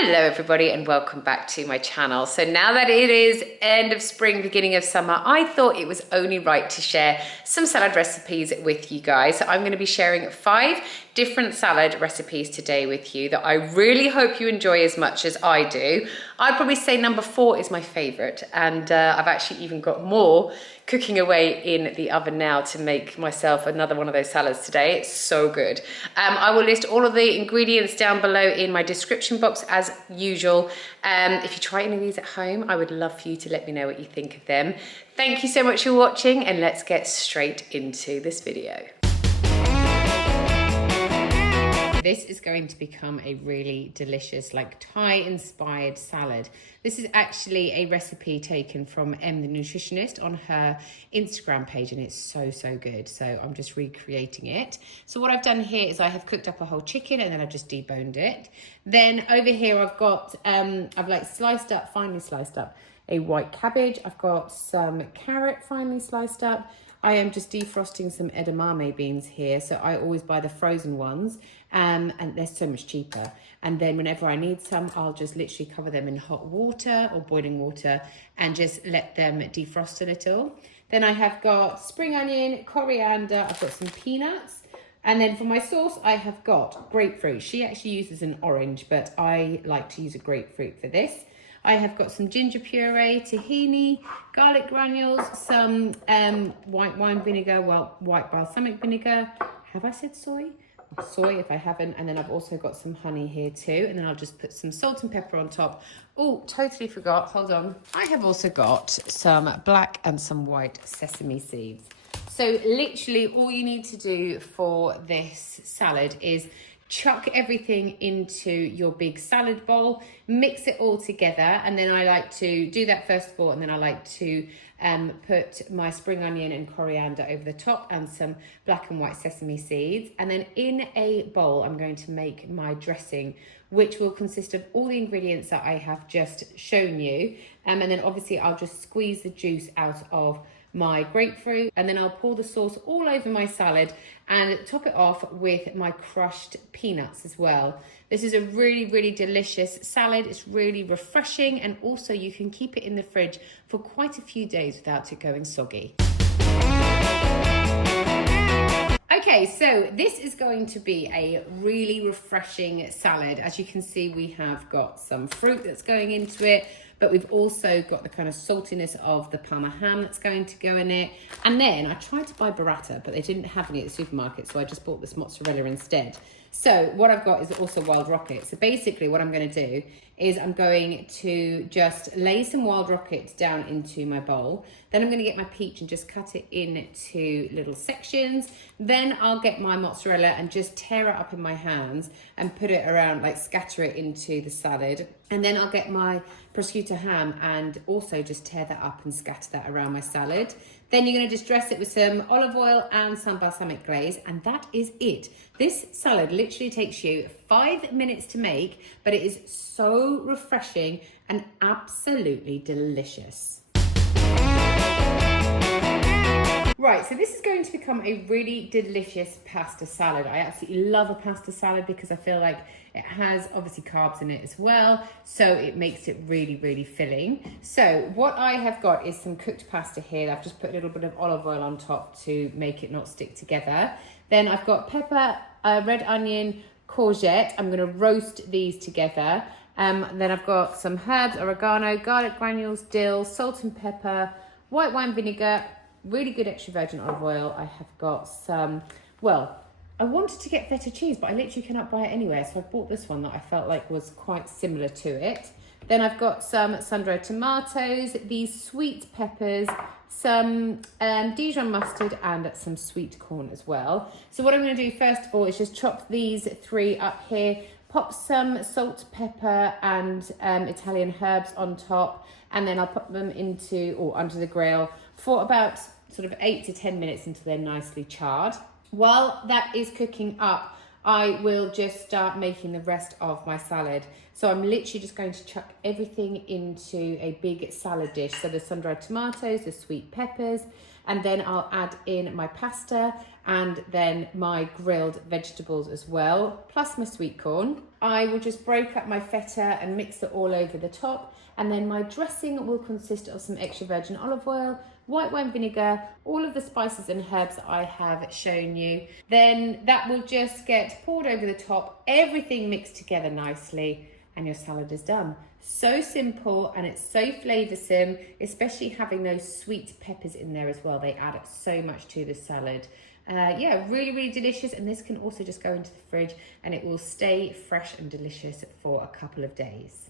Hello everybody and welcome back to my channel. So now that it is end of spring, beginning of summer, I thought it was only right to share some salad recipes with you guys. So I'm going to be sharing 5 different salad recipes today with you that I really hope you enjoy as much as I do. I'd probably say number 4 is my favorite, and I've actually even got more cooking away in the oven now to make myself another one of those salads today. It's so good. I will list all of the ingredients down below in my description box as usual. If you try any of these at home, I would love for you to let me know what you think of them. Thank you so much for watching, and let's get straight into this video. This is going to become a really delicious, like Thai inspired salad. This is actually a recipe taken from Em the nutritionist on her Instagram page, and it's so good. So I'm just recreating it. So what I've done here is I have cooked up a whole chicken and then I've just deboned it. Then over here I've got, I've like finely sliced up a white cabbage. I've got some carrot finely sliced up. I am just defrosting some edamame beans here. So I always buy the frozen ones, and they're so much cheaper. And then whenever I need some, I'll just literally cover them in hot water or boiling water and just let them defrost a little. Then I have got spring onion, coriander, I've got some peanuts. And then for my sauce, I have got grapefruit. She actually uses an orange, but I like to use a grapefruit for this. I have got some ginger puree, tahini, garlic granules, some white wine vinegar, white balsamic vinegar. Have I said soy? Soy if I haven't. And then I've also got some honey here too. And then I'll just put some salt and pepper on top. Oh, totally forgot. Hold on. I have also got some black and some white sesame seeds. So literally all you need to do for this salad is chuck everything into your big salad bowl, mix it all together, and then I like to do that first of all, and then I like to put my spring onion and coriander over the top and some black and white sesame seeds. And then in a bowl, I'm going to make my dressing, which will consist of all the ingredients that I have just shown you. And then obviously I'll just squeeze the juice out of my grapefruit, and then I'll pour the sauce all over my salad and top it off with my crushed peanuts as well. This is a really delicious salad. It's really refreshing, and also you can keep it in the fridge for quite a few days without it going soggy. Okay, so this is going to be a really refreshing salad. As you can see, we have got some fruit that's going into it, but we've also got the kind of saltiness of the Parma ham that's going to go in it. And then I tried to buy burrata, but they didn't have any at the supermarket, so I just bought this mozzarella instead. So what I've got is also wild rocket. So basically what I'm going to do is I'm going to just lay some wild rocket down into my bowl. Then I'm going to get my peach and just cut it into little sections. Then I'll get my mozzarella and just tear it up in my hands and put it around, like scatter it into the salad. And then I'll get my prosciutto ham and also just tear that up and scatter that around my salad. Then you're going to just dress it with some olive oil and some balsamic glaze, and that is it. This salad literally takes you 5 minutes to make, but it is so refreshing and absolutely delicious. Right, so this is going to become a really delicious pasta salad. I absolutely love a pasta salad because I feel like it has obviously carbs in it as well, so it makes it really filling. So what I have got is some cooked pasta here. I've just put a little bit of olive oil on top to make it not stick together. Then I've got pepper, red onion, courgette. I'm going to roast these together. Then I've got some herbs, oregano, garlic granules, dill, salt and pepper, white wine vinegar, really good extra virgin olive oil. I have got some, well, I wanted to get feta cheese, but I literally cannot buy it anywhere. So I bought this one that I felt like was quite similar to it. Then I've got some sun-dried tomatoes, these sweet peppers, some Dijon mustard, and some sweet corn as well. So what I'm going to do first of all is just chop these 3 up here, pop some salt, pepper, and Italian herbs on top, and then I'll put them into or under the grill for about sort of 8 to 10 minutes until they're nicely charred. While that is cooking up, I will just start making the rest of my salad. So I'm literally just going to chuck everything into a big salad dish. So the sun-dried tomatoes, the sweet peppers, and then I'll add in my pasta and then my grilled vegetables as well, plus my sweet corn. I will just break up my feta and mix it all over the top. And then my dressing will consist of some extra virgin olive oil, white wine vinegar, all of the spices and herbs that I have shown you. Then that will just get poured over the top, everything mixed together nicely, and your salad is done. So simple, and it's so flavoursome, especially having those sweet peppers in there as well. They add so much to the salad. Yeah, really, really delicious. And this can also just go into the fridge and it will stay fresh and delicious for a couple of days.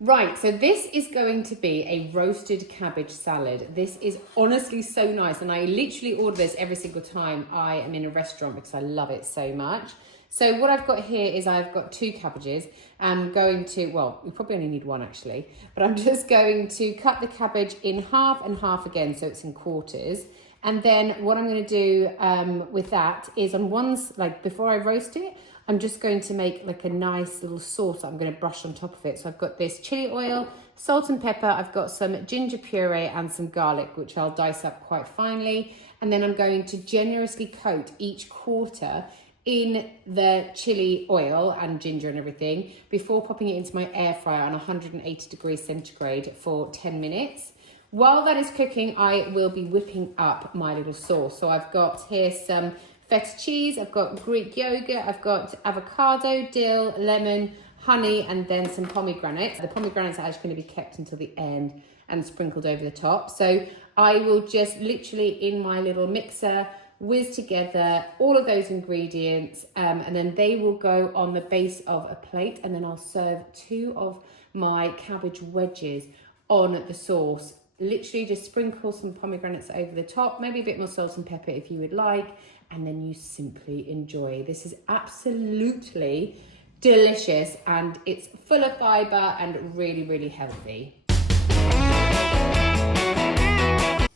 Right, so this is going to be a roasted cabbage salad. This is honestly so nice, and I literally order this every single time I am in a restaurant because I love it so much. So what I've got here is I've got 2 cabbages. I'm going to, well, you probably only need 1 actually, but I'm just going to cut the cabbage in half and half again, so it's in quarters. And then what I'm going to do with that is on ones, like before I roast it, I'm just going to make like a nice little sauce that I'm going to brush on top of it. So I've got this chili oil, salt and pepper. I've got some ginger puree and some garlic, which I'll dice up quite finely. And then I'm going to generously coat each quarter in the chili oil and ginger and everything before popping it into my air fryer on 180 degrees centigrade for 10 minutes. While that is cooking, I will be whipping up my little sauce. So I've got here some feta cheese, I've got Greek yogurt, I've got avocado, dill, lemon, honey, and then some pomegranates. The pomegranates are actually going to be kept until the end and sprinkled over the top. So I will just literally in my little mixer whiz together all of those ingredients, and then they will go on the base of a plate, and then I'll serve 2 of my cabbage wedges on the sauce. Literally just sprinkle some pomegranates over the top, maybe a bit more salt and pepper if you would like, and then you simply enjoy. This is absolutely delicious, and it's full of fibre and really, really healthy.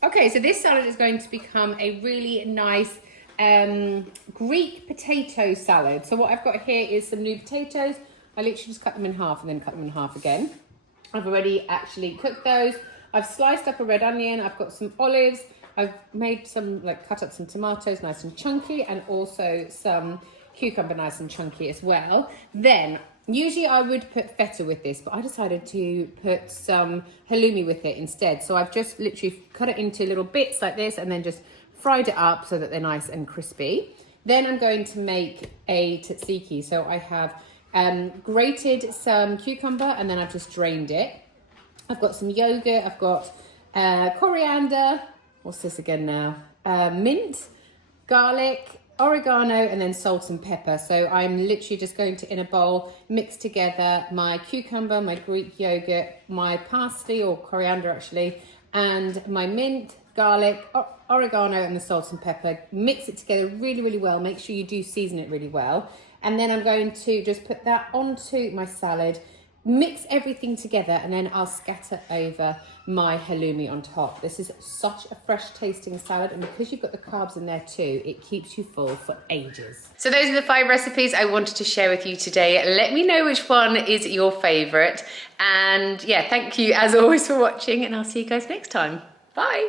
Okay, so this salad is going to become a really nice Greek potato salad. So what I've got here is some new potatoes. I literally just cut them in half and then cut them in half again. I've already actually cooked those. I've sliced up a red onion. I've got some olives. I've made some, cut up some tomatoes nice and chunky, and also some cucumber nice and chunky as well. Then usually I would put feta with this, but I decided to put some halloumi with it instead. So I've just literally cut it into little bits like this and then just fried it up so that they're nice and crispy. Then I'm going to make a tzatziki. So I have grated some cucumber and then I've just drained it. I've got some yogurt, I've got coriander, what's this again now? Mint, garlic, oregano, and then salt and pepper. So I'm literally just going to, in a bowl, mix together my cucumber, my Greek yogurt, my parsley or coriander actually, and my mint, garlic, oregano, and the salt and pepper. Mix it together really, really well. Make sure you do season it really well. And then I'm going to just put that onto my salad, mix everything together, and then I'll scatter over my halloumi on top. This is such a fresh tasting salad, and because you've got the carbs in there too, it keeps you full for ages. So those are the 5 recipes I wanted to share with you today. Let me know which one is your favorite. And yeah, thank you as always for watching, and I'll see you guys next time. Bye.